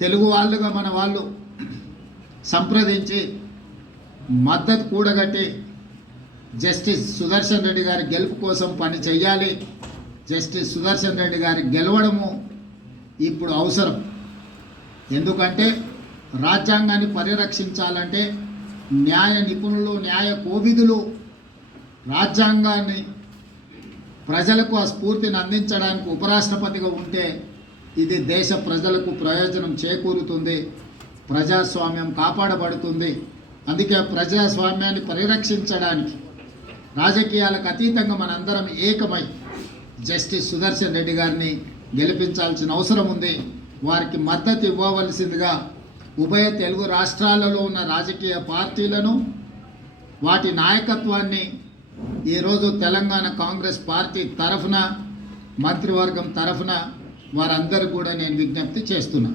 తెలుగు వాళ్ళుగా మన వాళ్ళు సంప్రదించి మద్దతు కూడగట్టి జస్టిస్ సుదర్శన్ రెడ్డి గారి గెలుపు కోసం పని చేయాలి. జస్టిస్ సుదర్శన్ రెడ్డి గారి గెలవడము ఇప్పుడు అవసరం. ఎందుకంటే రాజ్యాంగాన్ని పరిరక్షించాలంటే న్యాయ నిపుణులు, న్యాయ కోవిదులు రాజ్యాంగాన్ని ప్రజలకు ఆ స్ఫూర్తిని అందించడానికి ఉపరాష్ట్రపతిగా ఉంటే ఇది దేశ ప్రజలకు ప్రయోజనం చేకూరుతుంది, ప్రజాస్వామ్యం కాపాడబడుతుంది. అందుకే ప్రజాస్వామ్యాన్ని పరిరక్షించడానికి రాజకీయాలకు అతీతంగా మనందరం ఏకమై జస్టిస్ సుదర్శన్ రెడ్డి గారిని గెలిపించాల్సిన అవసరం ఉంది. వారికి మద్దతు ఇవ్వవలసిందిగా ఉభయ తెలుగు రాష్ట్రాలలో ఉన్న రాజకీయ పార్టీలను, వాటి నాయకత్వాన్ని ఈరోజు తెలంగాణ కాంగ్రెస్ పార్టీ తరఫున, మంత్రివర్గం తరఫున వారందరూ కూడా నేను విజ్ఞప్తి చేస్తున్నా.